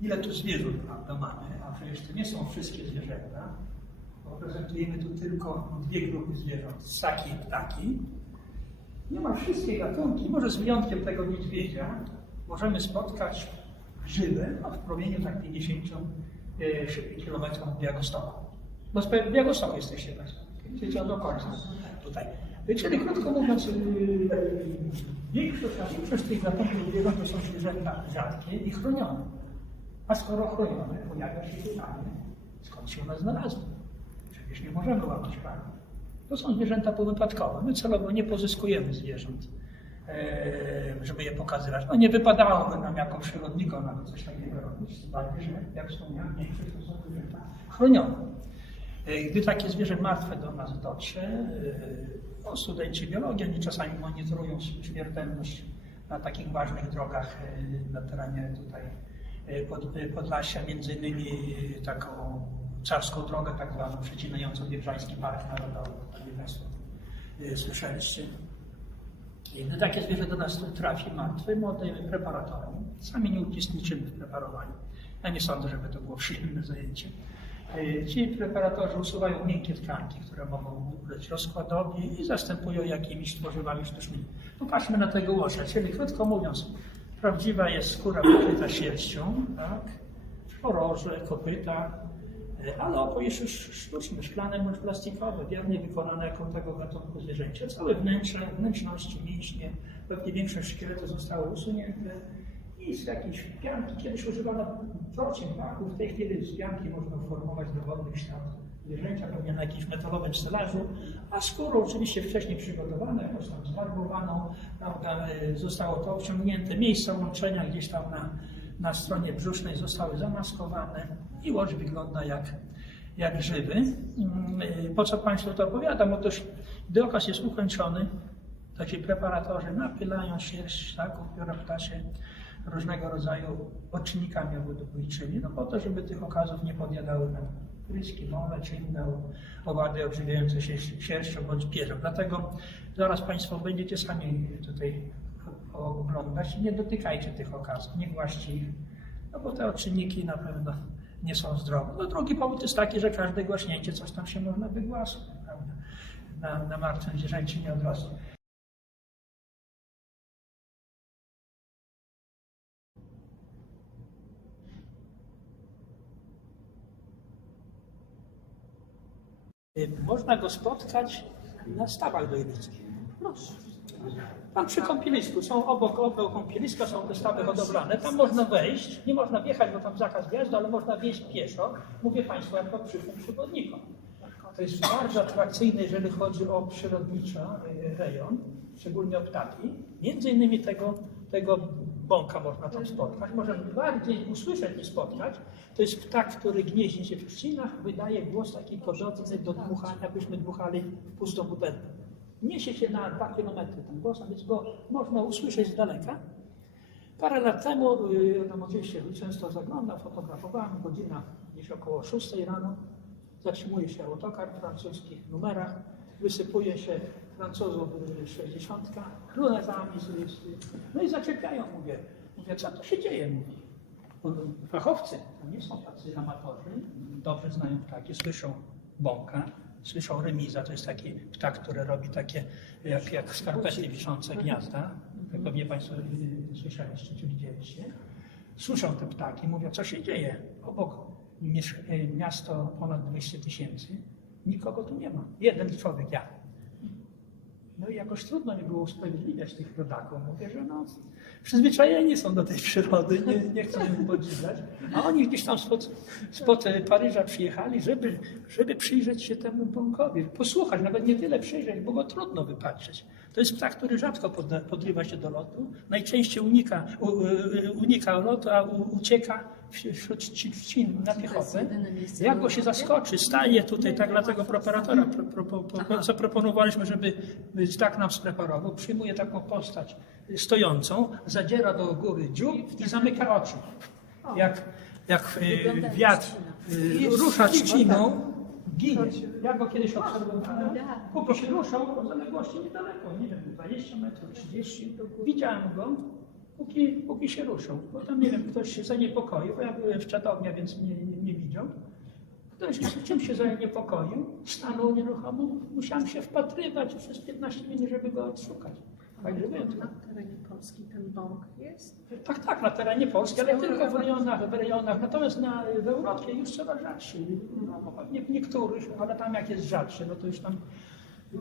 Ile tu zwierząt prawda, mamy, a przecież to nie są wszystkie zwierzęta, bo prezentujemy tu tylko dwie grupy zwierząt, ssaki i ptaki. Nie ma wszystkie gatunki, może z wyjątkiem tego niedźwiedzia, możemy spotkać grzyby no, w promieniu tak 50 km od Białegostoku. Bo z Białegostoku jesteście Państwo, wiecie do końca tutaj. Czyli krótko mówiąc, yy, większość, większość tych gatunków zwierząt to są zwierzęta rzadkie i chronione. A skoro chronione, pojawia się pytanie, skąd się one znalazły? Przecież nie możemy łamać prawa. To są zwierzęta powypadkowe. My celowo nie pozyskujemy zwierząt, e, żeby je pokazywać. No nie wypadałoby nam jako przyrodnikom nawet coś takiego robić, tym że jak wspomniałem, większość to są zwierzęta chronione. E, Gdy takie zwierzę martwe do nas dotrze, no, studenci biologii, oni czasami monitorują śmiertelność na takich ważnych drogach na terenie tutaj pod, Podlasia, między innymi taką carską drogę, tak zwaną przecinającą Biebrzański Park Narodowy, pewnie Państwo e, słyszeliście. I Gdy takie zwierzę do nas trafi martwe, my oddajemy preparatorem. Sami nie uczestniczymy w preparowaniu. Ja nie sądzę, żeby to było przyjemne zajęcie. E, Ci preparatorzy usuwają miękkie tkanki, które mogą ulec rozkładowi i zastępują jakimiś tworzywami sztucznymi. Popatrzmy na tego łosia, czyli krótko mówiąc, prawdziwa jest skóra pokryta sierścią, tak? poroże, kopyta, ale już sztuczne, szklane bądź plastikowe, wiernie wykonane jako tego gatunku zwierzęcia. Całe wnętrze, wnętrzności, mięśnie, pewnie większość szkieletu zostało usunięte. I z jakiejś pianki, kiedyś używano torciem pachu, w tej chwili z pianki można formować dowolny kształt zwierzęcia, pewnie na jakimś metalowym stelażu, a skórą oczywiście wcześniej przygotowane, jakoś tam zwarbowaną, zostało to osiągnięte, miejsca łączenia gdzieś tam na, na stronie brzusznej zostały zamaskowane i łoś wygląda jak, jak żywy. Mm, Po co Państwu to opowiadam? Otóż gdy okaz jest ukończony, to ci preparatorzy napylają sierść ssaków pióra ptasie różnego rodzaju odczynnikami obudowniczymi, no po to, żeby tych okazów nie podjadały nam pryski, mole czy inne owady odżywiające się sierścią bądź pierzą. Dlatego zaraz Państwo będziecie sami tutaj oglądać. Nie dotykajcie tych okazów, nie głaszcie ich, no bo te odczynniki na pewno nie są zdrowe. No drugi powód jest taki, że każde głaśnięcie coś tam się można wygłasnąć, prawda? Na, na martwym zwierzęciu nie odrosnie. Y, Można go spotkać na stawach dojlickich. Proszę. Tam przy kąpielisku, są obok, obok kąpieliska są te stawy hodowlane, tam można wejść, nie można wjechać, bo tam zakaz wjazdu, ale można wjeść pieszo, mówię Państwu, jako przyszłym przewodnikom. To jest bardzo atrakcyjne, jeżeli chodzi o przyrodniczy y, rejon, szczególnie o ptaki. Między innymi tego, tego bąka można tam spotkać. Może bardziej usłyszeć niż spotkać. To jest ptak, który gnieździ się w trzcinach, wydaje głos taki podobny do dmuchania, jakbyśmy dmuchali w pustą butelkę. Niesie się na dwa kilometry ten głos, a więc go można usłyszeć z daleka. Parę lat temu, yy, no oczywiście często zaglądam, fotografowałem, godzina gdzieś około 6 rano, zatrzymuje się autokar w francuskich numerach, wysypuje się Francuzów y, 60, lunetami, z- z- no i zaczepiają, mówię, mówię, co tu się dzieje, mówi. Fachowcy, to nie są tacy amatorzy, dobrze znają ptaki, słyszą bąka, słyszą remiza, to jest taki ptak, który robi takie jak, jak skarpety wiszące gniazda, jak pewnie Państwo y, słyszeliście czy widzieliście. Słyszą te ptaki, mówią, co się dzieje. Obok y, miasto ponad 200 tysięcy, nikogo tu nie ma. Jeden człowiek, ja. No i jakoś trudno mi było usprawiedliwiać tych rodaków. Mówię, że no, przyzwyczajeni są do tej przyrody, nie, nie chcą ją podziwiać. A oni gdzieś tam spod, spod e, Paryża przyjechali, żeby, żeby przyjrzeć się temu bąkowi, posłuchać, nawet nie tyle przyjrzeć, bo go trudno wypatrzeć. To jest ptak, który rzadko podrywa się do lotu, najczęściej unika, u, u, unika lotu, a ucieka wśród ci- trzcin na piechotę. Jak go się zaskoczy, staje tutaj, tak dla tego preparatora pro, pro, pro, pro, zaproponowaliśmy, żeby być tak nam spreparował. Przyjmuje taką postać stojącą, zadziera do góry dziób i zamyka oczy. Jak, jak e, wiatr e, rusza trzciną, ginie. Ja go kiedyś obserwowałem. Kupi się ruszał od zaległości niedaleko, nie wiem, 20 metrów, 30. Widziałem go, póki, póki się ruszał. Bo tam, nie wiem, ktoś się zaniepokoił, bo ja byłem w czatownia, więc mnie nie, nie widział. Ktoś się czym się zaniepokoił, stanął nieruchomo, musiałem się wpatrywać przez 15 minut, żeby go odszukać. Tu. Na terenie Polski ten bąk jest. Tak, tak, na terenie Polski, ale tylko w rejonach, w rejonach. Natomiast na, w Europie już coraz rzadszy. No, w niektórych, ale tam jak jest rzadszy, no to już tam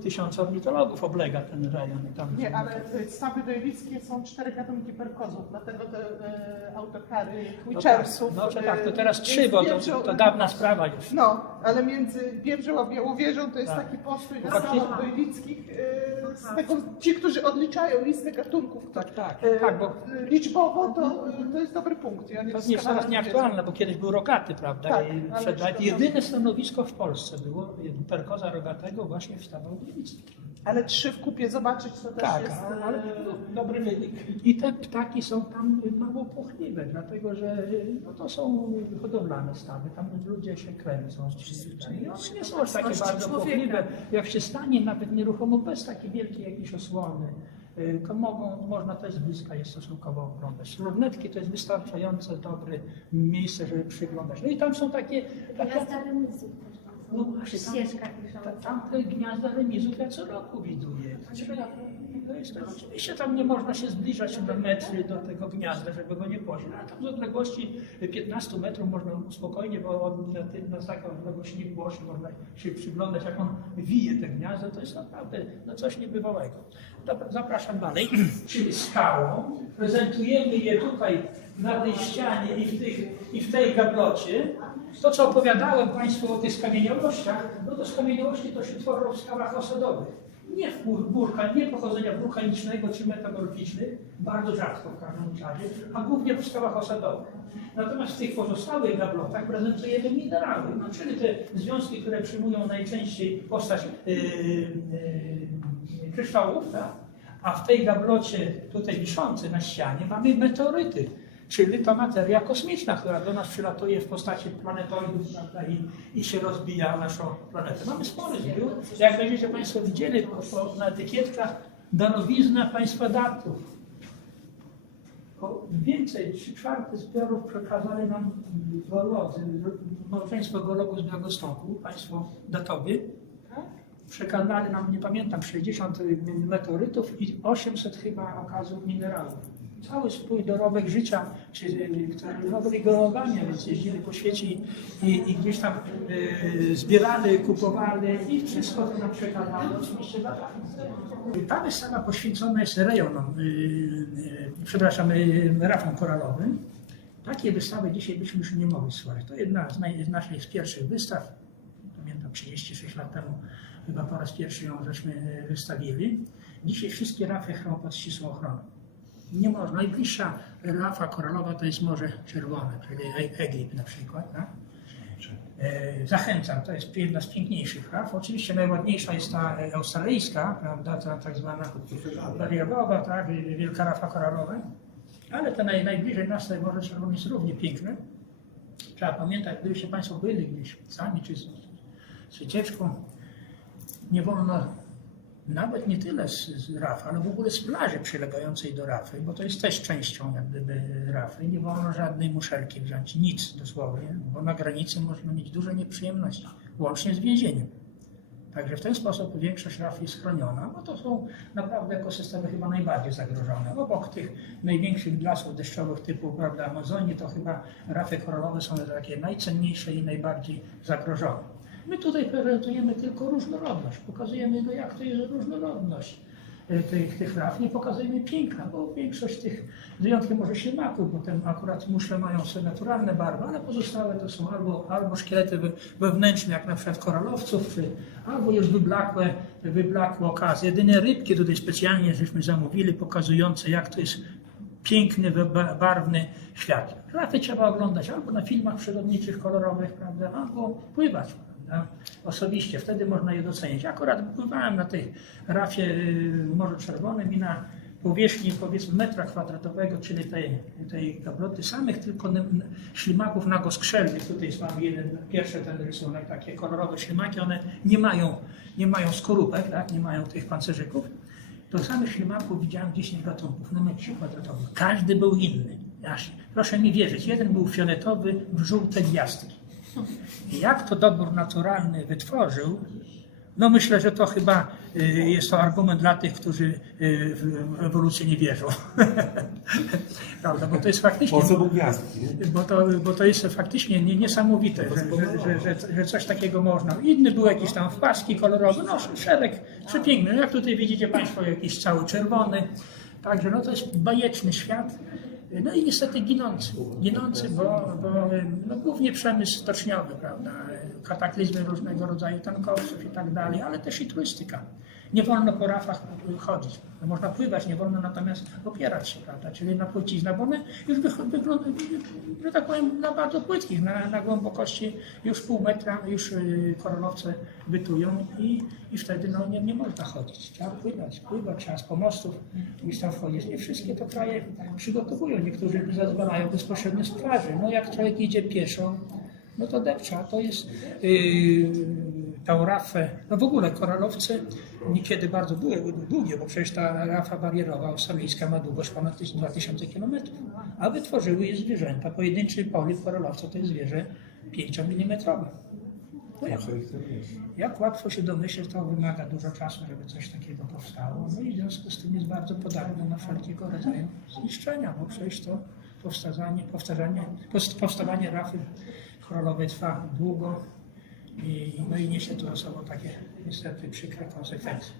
tysiące ornitologów oblega ten rejon. I tam, Nie, ale y, stawy dojlickie są cztery gatunki perkozów, dlatego te y, autokary no tak, Witchersów. no, że tak, to teraz trzy, bo to, to dawna sprawa już. No, ale między Biebrzą a Białowieżą to jest Tak. taki postój na stawach dojlickich. Z tego, ci, którzy odliczają listę gatunków, to, Tak, tak, y, tak, bo liczbowo to, y, to jest dobry punkt. Ja nie już doskonale teraz to nieaktualne, bo kiedyś był rogaty, prawda? Tak, I przed, to- jedyne stanowisko w Polsce było perkoza rogatego właśnie w Stawach Ale trzy w kupie zobaczyć to też Tak, jest... ale dobry wynik. I te ptaki są tam mało płochliwe, dlatego że no, to są hodowlane stawy, tam ludzie się kręcą ptami. One nie są aż takie bardzo człowieka. płochliwe. Jak się stanie nawet nieruchomo bez takiej wielkiej jakiejś osłony, y, to mogą, można też z bliska je stosunkowo oglądać. Lornetki to jest wystarczająco dobre miejsce, żeby przyglądać. No i tam są takie, takie Gwiazda no właśnie, tam, Ścieżka tamte gniazda remizów ja co roku widuję. To jest, to oczywiście tam nie można się zbliżać na metry do tego gniazda, żeby go nie pożyć, ale tam z odległości 15 metrów można spokojnie, bo on na, tym, na taką odległość nie głosi, można się przyglądać, jak on wije te gniazda, to jest naprawdę no coś niebywałego. Dobra, zapraszam dalej, czyli skałą. Prezentujemy je tutaj na tej ścianie i w, tych, i w tej gablocie. To, co opowiadałem Państwu o tych skamieniałościach, no to skamieniałości to się tworzą w skałach osadowych. Nie w gór- górkach, nie pochodzenia wulkanicznego czy metamorficznych, bardzo rzadko w każdym razie, a głównie w skałach osadowych. Natomiast w tych pozostałych gablotach prezentujemy minerały, no, czyli te związki, które przyjmują najczęściej postać yy, yy, kryształów, tak? a w tej gablocie tutaj wiszącej na ścianie mamy meteoryty, czyli to materia kosmiczna, która do nas przylatuje w postaci planetoidów i, i się rozbija naszą planetę. Mamy spory zbiór. Jak będziecie Państwo widzieli po, po, na etykietkach, darowizna Państwa datów. O, Więcej, trzy czwarte zbiorów przekazali nam geolodzy, małżeństwo geologów z Białegostoku, Państwo datowie. Przekazali nam, nie pamiętam, 60 meteorytów i 800 chyba okazów minerałów. Cały swój dorobek życia, czy, byli geologami, a więc jeździli po świecie i, i, gdzieś tam y, zbierali, kupowali i wszystko to nam przekazali, oczywiście wystawa poświęcona jest rejonom, y, y, przepraszam, y, rafom koralowym. Takiej wystawy dzisiaj byśmy już nie mogli stworzyć. To jedna z, naj, z naszych pierwszych wystaw. Pamiętam 36 lat temu chyba po raz pierwszy ją żeśmy e, wystawili. Dzisiaj wszystkie rafy chronią pod ścisłą ochroną. Nie można. Najbliższa rafa koralowa to jest Morze Czerwone, czyli E- Egipt na przykład. Tak? E, Zachęcam, to jest jedna z piękniejszych raf. Oczywiście najładniejsza jest ta australijska, prawda, ta tak zwana periodowa, tak, wielka rafa koralowa. Ale te naj, najbliżej nas, to Morze Czerwone jest równie piękne. Trzeba pamiętać, gdybyście Państwo byli gdzieś sami czy z, z wycieczką, nie wolno nawet nie tyle z, z raf, ale w ogóle z plaży przylegającej do rafy, bo to jest też częścią jak gdyby rafy. Nie wolno żadnej muszelki wziąć, nic dosłownie, bo na granicy można mieć duże nieprzyjemności, łącznie z więzieniem. Także w ten sposób większość raf jest chroniona, bo to są naprawdę ekosystemy chyba najbardziej zagrożone. Obok tych największych lasów deszczowych typu prawda, Amazonii, to chyba rafy koralowe są takie najcenniejsze i najbardziej zagrożone. My tutaj prezentujemy tylko różnorodność, pokazujemy no jak to jest różnorodność e, tych, tych raf, nie pokazujemy piękna, bo większość tych, z wyjątkiem może ślimaków, bo ten akurat muszle mają sobie naturalne barwy, ale pozostałe to są albo, albo szkielety we- wewnętrzne, jak na przykład koralowców, czy, albo już wyblakłe, wyblakłe okazy. Jedyne rybki tutaj specjalnie żeśmy zamówili, pokazujące jak to jest piękny, ba- barwny świat. Rafy trzeba oglądać albo na filmach przyrodniczych, kolorowych, prawda, albo pływać. Prawda? Osobiście, wtedy można je docenić. Akurat pływałem na tej rafie y, Morzu Czerwonym i na powierzchni powiedzmy metra kwadratowego, czyli tej, tej gabloty, samych tylko ślimaków na goskrzelnie. Tutaj jest mam jeden, pierwszy ten rysunek, takie kolorowe ślimaki, one nie mają, nie mają skorupek, tak? nie mają tych pancerzyków. To samych ślimaków widziałem 10 gatunków na metrze kwadratowym. Każdy był inny. Proszę mi wierzyć, jeden był fioletowy w żółte gwiazdki. Jak to dobór naturalny wytworzył, no myślę, że to chyba y, jest to argument dla tych, którzy y, w ewolucję nie wierzą. Prawda, bo to jest faktycznie... Nie? Bo to, bo to jest faktycznie nie- niesamowite, że, że, że, że, że coś takiego można. Inny był jakiś tam w paski kolorowy, no szereg przepiękny. Jak tutaj widzicie Państwo, jakiś cały czerwony. Także no to jest bajeczny świat. No i niestety ginący. Ginący, bo, bo no, głównie przemysł stoczniowy, prawda? Kataklizmy różnego rodzaju tankowców i tak dalej, ale też i turystyka. Nie wolno po rafach chodzić. No, można pływać, nie wolno natomiast opierać się, prawda? Czyli na płyciznach, bo one już wyglądają, że tak powiem, na bardzo płytkich, na, na głębokości już pół metra już y, koralowce bytują i, i wtedy no, nie, nie można chodzić. Trzeba pływać, pływać, trzeba z pomostów gdzieś tam wchodzić. Nie wszystkie to kraje przygotowują. Niektórzy zezwalają bezpośrednio z plaży. No jak człowiek idzie pieszo, no to depcza. To jest yy, tą rafę, no w ogóle koralowce niekiedy bardzo były długie, bo przecież ta rafa barierowa australijska ma długość ponad 2000 km, a wytworzyły je zwierzęta. Pojedynczy poliw koralowca to jest zwierzę 5 mm. No jak, jak łatwo się domyśleć, to wymaga dużo czasu, żeby coś takiego powstało. No i w związku z tym jest bardzo podatne na wszelkiego rodzaju zniszczenia, bo przecież to powstawanie, powtarzanie, powstawanie rafy koralowej trwa długo i, no i niesie to ze sobą takie niestety przykre konsekwencje.